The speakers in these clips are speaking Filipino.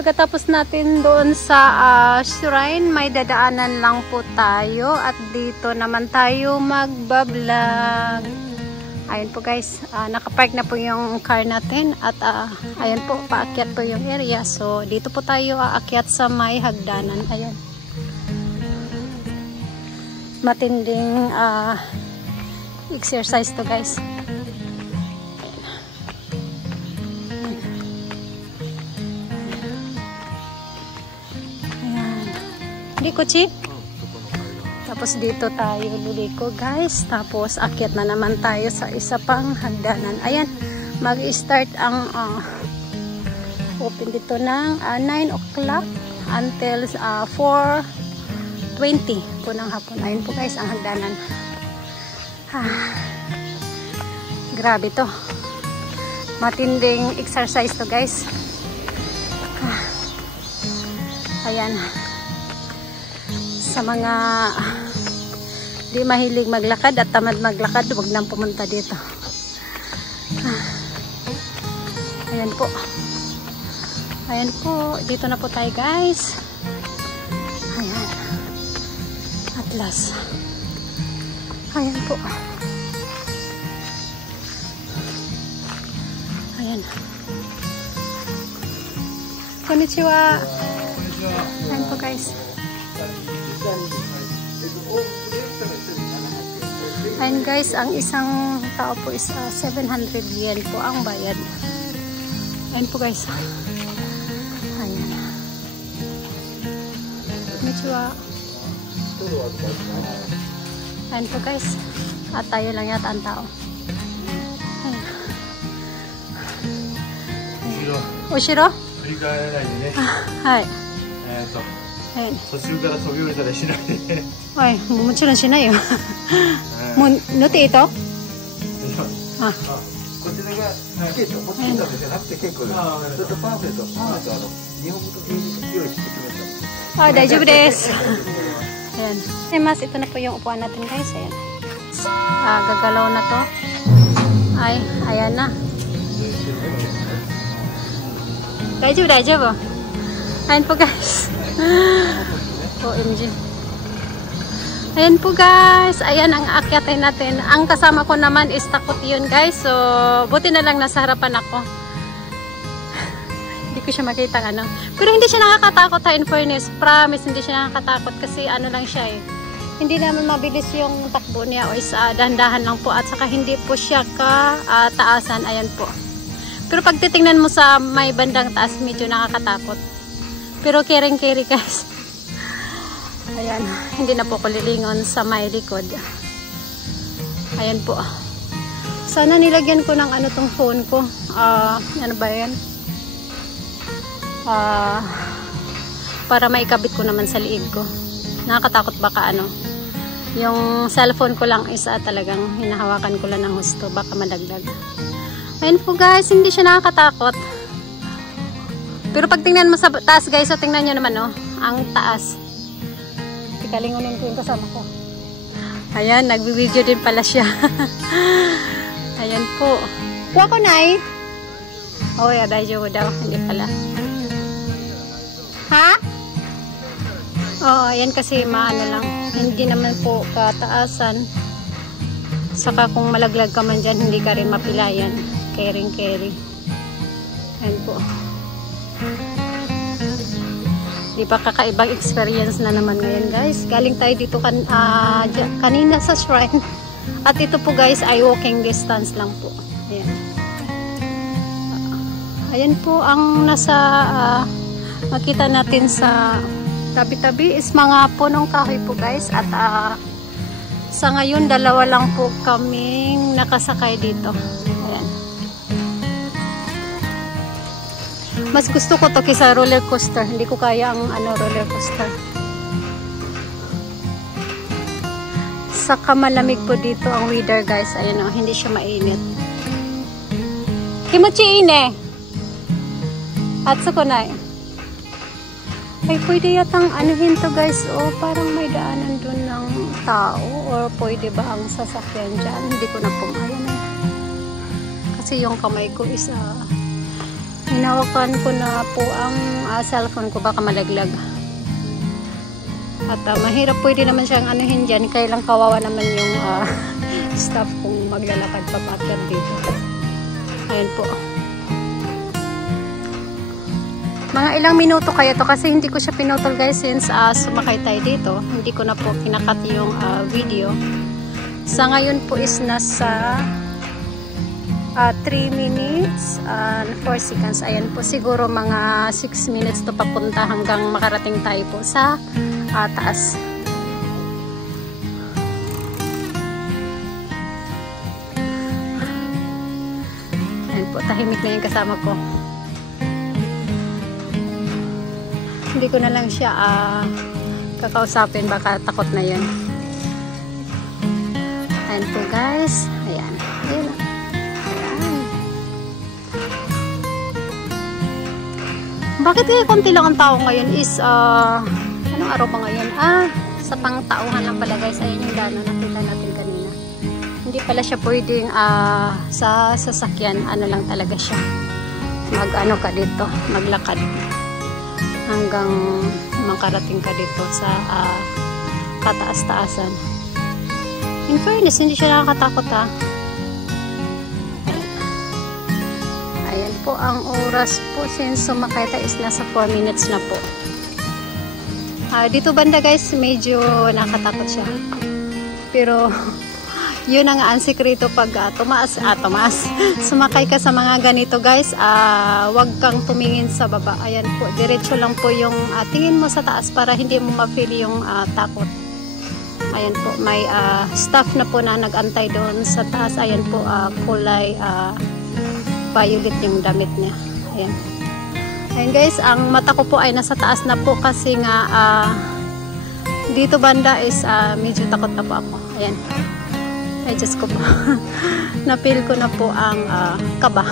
pagkatapos natin doon sa shrine, may dadaanan lang po tayo at dito naman tayo magbablog. Ayun po guys, nakapark na po yung car natin at ayun po, paakyat po yung area. So dito po tayo aakyat sa may hagdanan. Ayun. Matinding exercise to guys. Hindi ko chi. Tapos dito tayo liliko guys. Tapos akyat na naman tayo sa isa pang hagdanan. Ayan. Mag-start ang open dito ng 9 o'clock until 4:20 po ng hapon. Ayun po guys ang hagdanan. Grabe to. Matinding exercise to guys. Ayan. Sa mga di mahilig maglakad at tamad maglakad, huwag nang pumunta dito. Ayan po. Ayan po. Dito na po tayo guys. Ayan. Atlas. Ayan po. Ayan. Konnichiwa. Ayan po guys. Ayan guys, ang isang tao po is 700 yen po ang bayad. Ayan po guys. Ayan. Konnichiwa. Ayan po guys. At tayo lang yata ang tao. Ayan. Oshiro? Hai. Ayan. 途中から飛び降りたりしないで。はい、もちろんしないよ。もう塗っていいと？あ、こちらがチケット、こっちだけじゃなくて結構です。ちょっとパンフレット、日本語と英語用意してくれた。大丈夫です。Ayan. Mas, ito na po yung upuan natin guys. Ayan. Gagalaw na to. Ay, ayan na. Daijoubu. Ayan po guys. OMG. Ayan po guys. Ayan ang aakyatin natin. Ang kasama ko naman is takot yun guys. So, buti na lang nasa harapan ako. Hindi ko siya makita ano. Pero hindi siya nakakatakot ha, in fairness. Promise, hindi siya nakakatakot kasi ano lang siya eh. Hindi naman mabilis yung takbo niya o is dahan-dahan lang po at saka hindi po siya taasan. Ayan po. Pero pag titingnan mo sa may bandang taas, medyo nakakatakot. Pero kering-keri guys. Ayan, hindi na po ko lilingon sa may likod. Ayan po. Sana nilagyan ko ng ano tong phone ko. Ano ba yan? Para maikabit ko naman sa liig ko. Nakakatakot baka ano. Yung cellphone ko lang is talagang hinahawakan ko lang ng husto. Baka madagdag. Ayan po guys, hindi siya nakakatakot. Pero pag tingnan mo sa taas guys, so tingnan nyo naman oh, ang taas. Kalingunin ko yung kasama ko. Ayan, nagbi-video din pala siya. Ayan po. Kuha ko na eh. Oh yeah, daijoubu daw. Hindi pala. Ha? Oo, ayan kasi maano lang. Hindi naman po kataasan. Saka kung malaglag ka man dyan, hindi ka rin mapilayan. Kering-keri. Ayan po. Di ba kakaibang experience na naman ngayon guys. Galing tayo dito kanina sa shrine. At ito po guys ay walking distance lang po. Ayan. Ayan po ang nasa makita natin sa tabi-tabi is mga punong kahoy po guys. At sa ngayon dalawa lang po kaming nakasakay dito. Ayan. Mas gusto ko to kaysa roller coaster. Hindi ko kaya ang roller coaster. Saka malamig po dito ang weather guys. Ayan o, hindi siya mainit. Kimochi ine. Atsuko nai. Ay, pwede yatang anuhin to guys. O, parang may daanan dun ng tao. Or pwede ba ang sasakyan dyan? Hindi ko na pumayan. Kasi yung kamay ko is Hinawakan ko na po ang cellphone ko, baka malaglag. At mahirap pwede naman siyang anuhin dyan, kaya lang kawawa naman yung staff kung maglalakad papakyan dito. Ayan po. Mga ilang minuto kaya to kasi hindi ko siya pinutol guys since sumakay tayo dito. Hindi ko na po kinakat yung video. Sa ngayon po is nasa 3 minutes and 4 seconds. Ayan po, siguro mga 6 minutes to papunta hanggang makarating tayo po sa taas. Ayan po, tahimik na yung kasama ko. Hindi ko na lang siya kakausapin, baka takot na yun. Ayan po guys. Ayan. Ayan. Ayan. Bakit kaya konti lang ang tao ngayon is anong araw ba ngayon? Sa pangtauhan lang pala guys. Ayan yung dano nakita natin kanina. Hindi pala siya pwedeng sa sasakyan. Ano lang talaga siya. Mag-ano ka dito. Maglakad. Hanggang makarating ka dito sa kataas-taasan. In fairness, hindi siya nakakatakot Ayan po ang oras po since sumakay tayo is nasa 4 minutes na po. Dito banda guys, medyo nakatakot siya. Pero yun ang ansikreto pag tumaas. Sumakay ka sa mga ganito guys, wag kang tumingin sa baba. Ayan po, diretso lang po yung tingin mo sa taas para hindi mo ma-feel yung takot. Ayan po, may staff na po na nag-antay doon sa taas. Ayan po, kulay violet yung damit niya. Ayan. Ayan guys, ang mata ko po ay nasa taas na po kasi nga dito banda is medyo takot na po ako. Ayan. Ay, Diyos ko po. Na-feel ko na po ang kaba.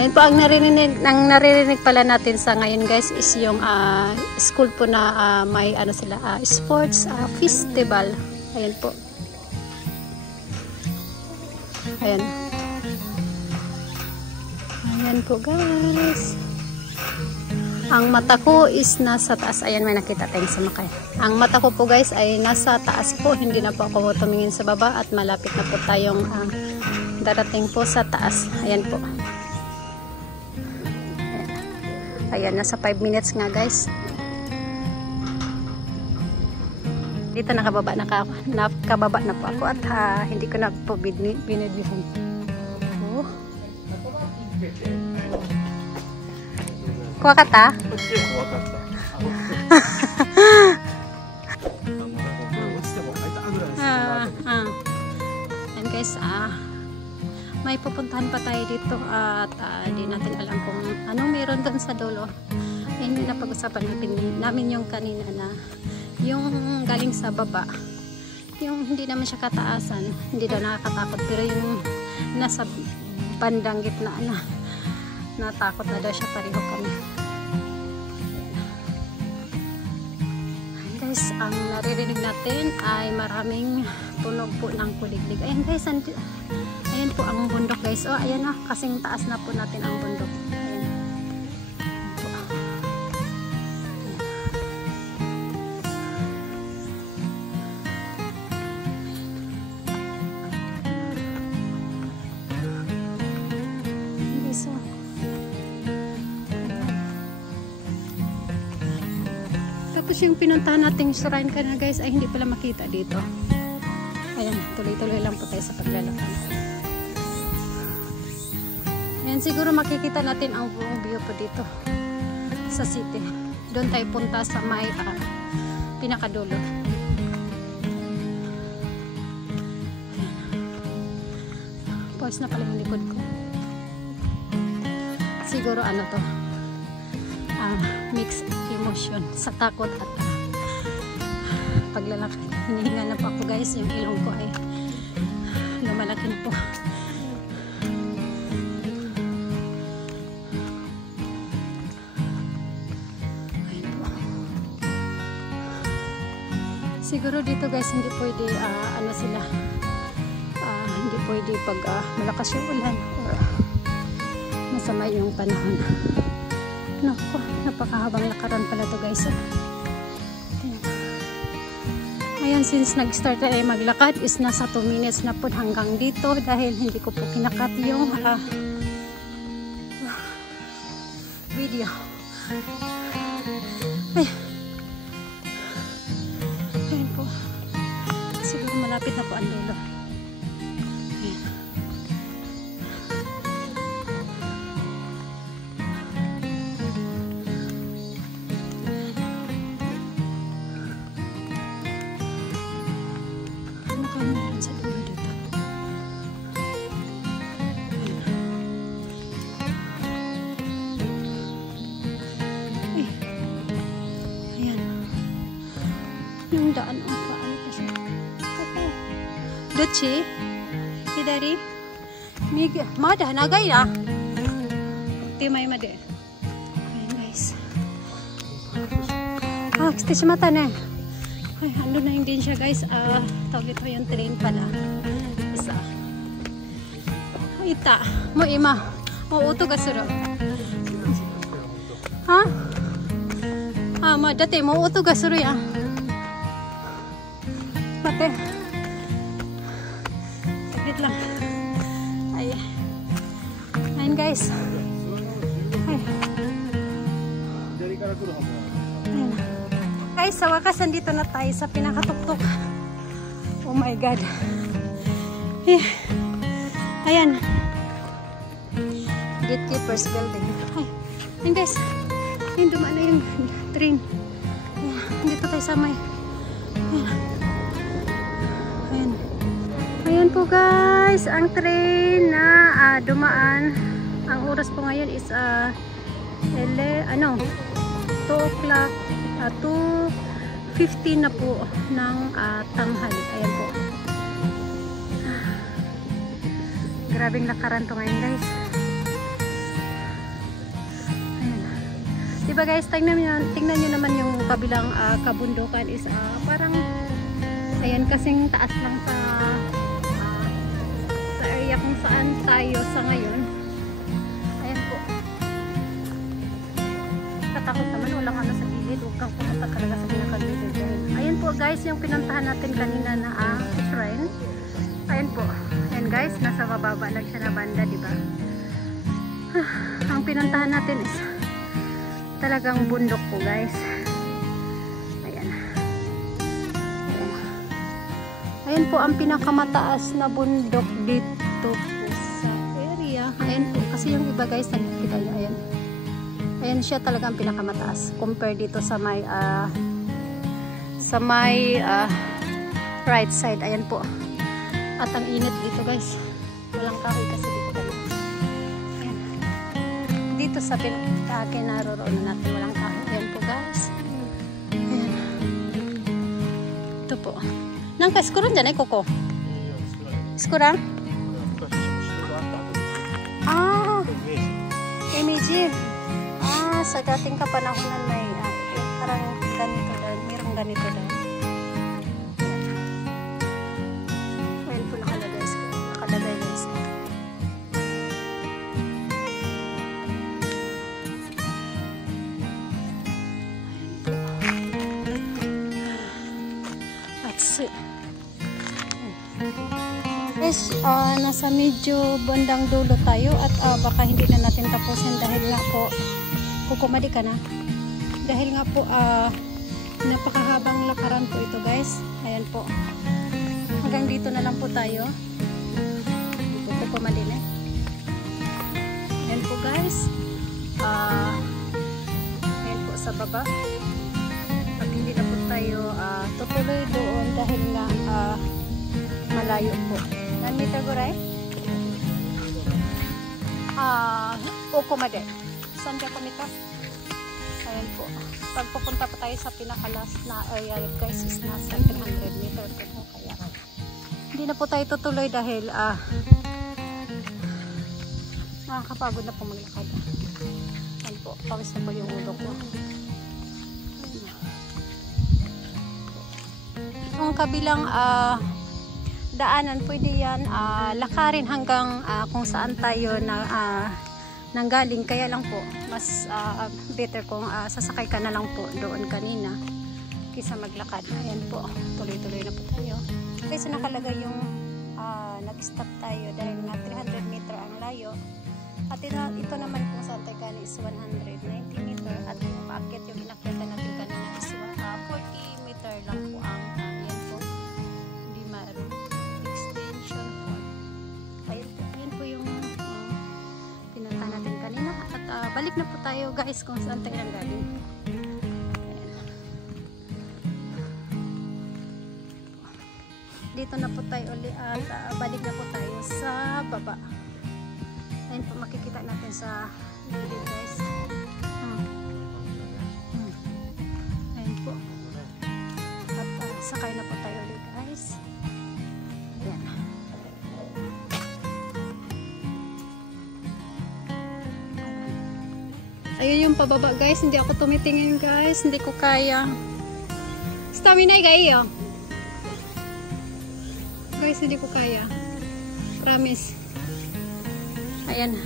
Ayun po, ang naririnig pala natin sa ngayon guys is yung school po na may ano sila, sports festival. Ayan po. Ayan. Ayan po guys. Ang mata ko is nasa taas. Ayan, may nakita tayong sumakay. Ang mata ko po guys ay nasa taas po. Hindi na po ako tumingin sa baba at malapit na po tayong darating po sa taas. Ayan po. Ayan, nasa 5 minutes nga guys. Dito nakababa na po ako at hindi ko na po binidbihan. Oh. Kuha ka ta? And guys, may pupuntahan pa tayo dito at di natin alam kung anong meron doon sa dulo. Ayun yung napag-usapan namin yung kanina na yung galing sa baba. Yung hindi naman siya kataasan, hindi daw nakakatakot, pero yung nasa bandang gitna na natakot na daw siya, pareho kami. Guys, ang naririnig natin ay maraming tunog po ng kuliglig. Ayan guys, ayan po ang bundok guys. Oh, ayan na, kasing taas na po natin ang bundok. Ayan. Tapos yung pinuntahan nating shrine ka na guys ay hindi pala makita dito. Ayan, tuloy-tuloy lang po tayo sa paglalakad. Ayan, siguro makikita natin ang buong view po dito sa city. Doon tayo punta sa may pinakadulo. Pause na pala yung likod ko. Siguro ano to, mixed emotion sa takot at paglalakad. Hinihinga na po ako guys, yung ilong ko ay lumalaki na po. Ayun po. Siguro dito guys hindi pwede ano sila, hindi pwede pag malakas yung ulan or nasa masama yung panahon. Naku, napakahabang lakaran pala to guys. Ayan, since nag-start ay maglakad is nasa 2 minutes na po hanggang dito dahil hindi ko po kinakat yung video. Ay. Ayan po. Siguro malapit na po ang dulo. Ayan. Ano kaya meron sa dulo dito? Yung daan ang paano kasi Dochi hidari migi mada nagai na timay made. Ayan guys, kiste shimata ne. Ay, ando na yung din siya guys. Tawag ito yung train pala isa ita mo ima mo uto ga suru ha ma dati mo uto ga suru ya mate saglit lang. Ayun guys. Ayun guys, sa wakas nandito na tayo sa pinakatuktok. Oh my god. Ayan, Gatekeepers building. Ayun guys, ayun dumaan na yung train. Dito tayo sa may ayan po guys, ang train na dumaan. Ang oras po ngayon is 2 o'clock 2:15 na po ng tanghali. Ayan po. Grabing lakaran to ngayon guys. Ayan. Diba guys, tingnan nyo naman yung kabilang kabundukan is parang ayan, kasing taas lang sa area kung saan tayo sa ngayon. Ayan po. Katakot naman, walang ano sa gilid. Huwag kang pumunta talaga sa pinakagilid. Ayan po guys, yung pinuntahan natin kanina na shrine. Ayan po. Ayan guys, nasa mababa lang siya na banda, diba? Ang pinuntahan natin is talagang bundok po guys. Ayan po ang pinakamataas na bundok dito po sa area. Ayan po, kasi yung iba guys, nakikita nyo, ayan. Ayan siya talaga ang pinakamataas. Compare dito sa may right side. Ayan po. At ang init dito guys. Walang kahoy kasi dito kami. Ayan. Dito sa kinaroroonan natin, walang kahoy. Ayan po guys. Ayan. Ito po. Nang kaskuran dyan koko? Skurang? Image. Sa dating kapanahonan may parang ganito daw. Mayroong ganito daw. Ayan po nakalagay guys. Guys, nasa medyo bandang dulo tayo at baka hindi na natin tapusin dahil nga po kukumadi ka na dahil nga po napakahabang lakaran po ito guys. Ayan po, hanggang dito na lang po tayo. Kukumadi na. Ayan po guys, ayan po sa baba at hindi na po tayo tutuloy doon dahil nga malayo po. Nan meter guray? Okomade. Saan ka kumita? Ayan po. Pag pupunta pa tayo sa pinakalas na area guys is nasa 300 meter po. Kaya hindi na po tayo tutuloy dahil nakakapagod na po maglakad. Ayan po. Pawis na po yung ulo ko. Yung kabilang daanan, pwede yan lakarin hanggang kung saan tayo na nanggaling. Kaya lang po, mas better kung sasakay ka na lang po doon kanina kaysa maglakad. Ayan po, tuloy-tuloy na po tayo. Kasi nakalagay yung nag-stop tayo dahil nga 300 meter ang layo. At ito naman kung saan tayo galing is 190 meter. At yung paakyat yung inakyatan natin kanina is 40 meter lang po ang yan po. Hindi maroon extension po. Ayun po, yan po yung pinunta natin kanina. At balik na po tayo guys kung saan tayo galing. Dito na po tayo ulit at balik na po tayo sa baba. Ayun po, makikita natin sa video guys. Ayun po. At sakay na po tayo ulit guys. Ayan. Ayun yung pababa guys. Hindi ako tumitingin guys. Hindi ko kaya. Stamina kayo. Guys, hindi ko kaya. Promise. Ayan.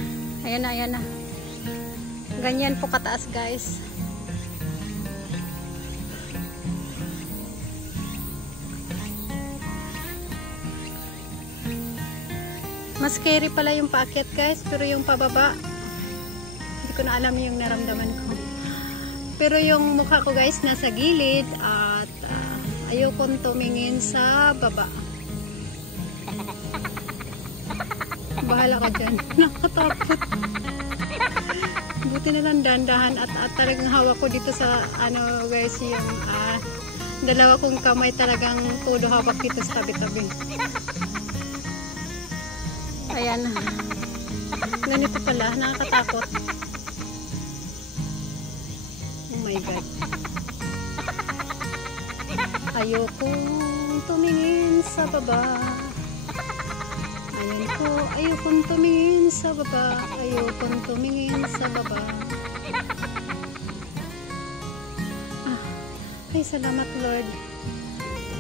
Ayan na, ayan na. Ganyan po kataas, guys. Mas scary pala yung paakyat, guys. Pero yung pababa, hindi ko na alam yung naramdaman ko. Pero yung mukha ko, guys, nasa gilid. At ayokong tumingin sa baba. Bahala ka dyan. Nakatakot. Buti na lang dandahan at talagang hawak ko dito sa ano guys yung dalawa kong kamay talagang todo hawak dito sa tabi-tabi. Ayan. Ganito pala. Nakakatakot. Oh my God. Ayokong tumingin sa baba. Ayan po, ayokong tumingin sa baba. Ayokong tumingin sa baba. Ay, salamat Lord.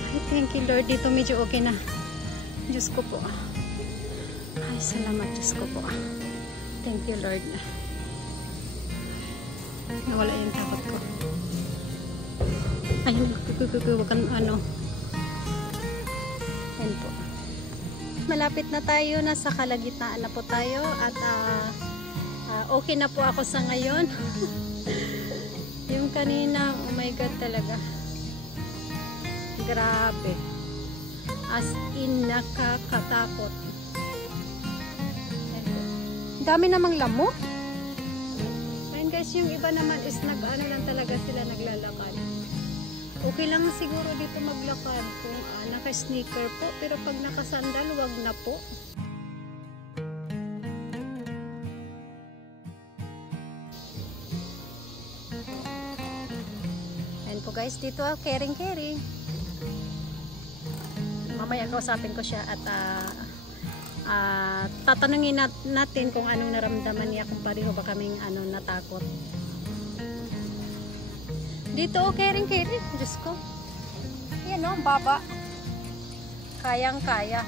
Ay, thank you Lord. Dito medyo okay na. Diyos ko po. Ay, salamat Diyos ko po. Thank you Lord. Nawala yung takot ko. Ay, huwag kang ano. Ayan po. Malapit na tayo, nasa kalagitnaan na po tayo at okay na po ako sa ngayon. Yung kanina, oh my God talaga. Grabe. As in, nakakatakot. Dami namang lamok. Ayun guys, yung iba naman is nag-ano lang talaga sila naglalakad. Okay lang siguro dito maglakad kung naka-sneaker po, pero pag naka-sandal, wag na po. Ayan po guys, dito caring. Mamaya kausapin ko siya at tatanungin natin kung anong naramdaman niya, kung pareho ba kaming natakot. Dito, caring. Diyos ko. Yan o, baba. Kayang-kaya.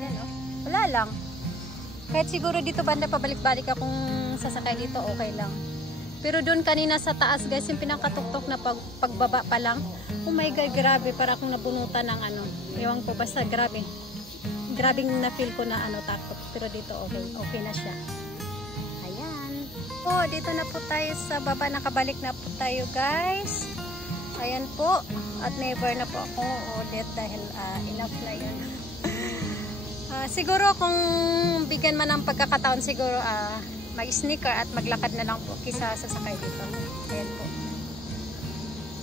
Yan o. Wala lang. Kahit siguro dito banda pabalik-balik akong sasakay dito, okay lang. Pero doon kanina sa taas, guys, yung pinakatuktok na pagbaba pa lang. Oh my God, grabe. Para akong nabunutan ng Ewan ko, basta grabe. Grabing na-feel ko na takot. Pero dito, okay na siya. Po, dito na po tayo sa baba, nakabalik na po tayo guys. Ayan po, at never na po ako ulit dahil enough na yun. Siguro kung bigyan man ng pagkakataon, siguro mag-sneaker at maglakad na lang po kisa sasakay dito. Ayan po.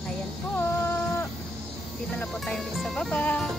Ayan po. Dito na po tayo ulit sa baba.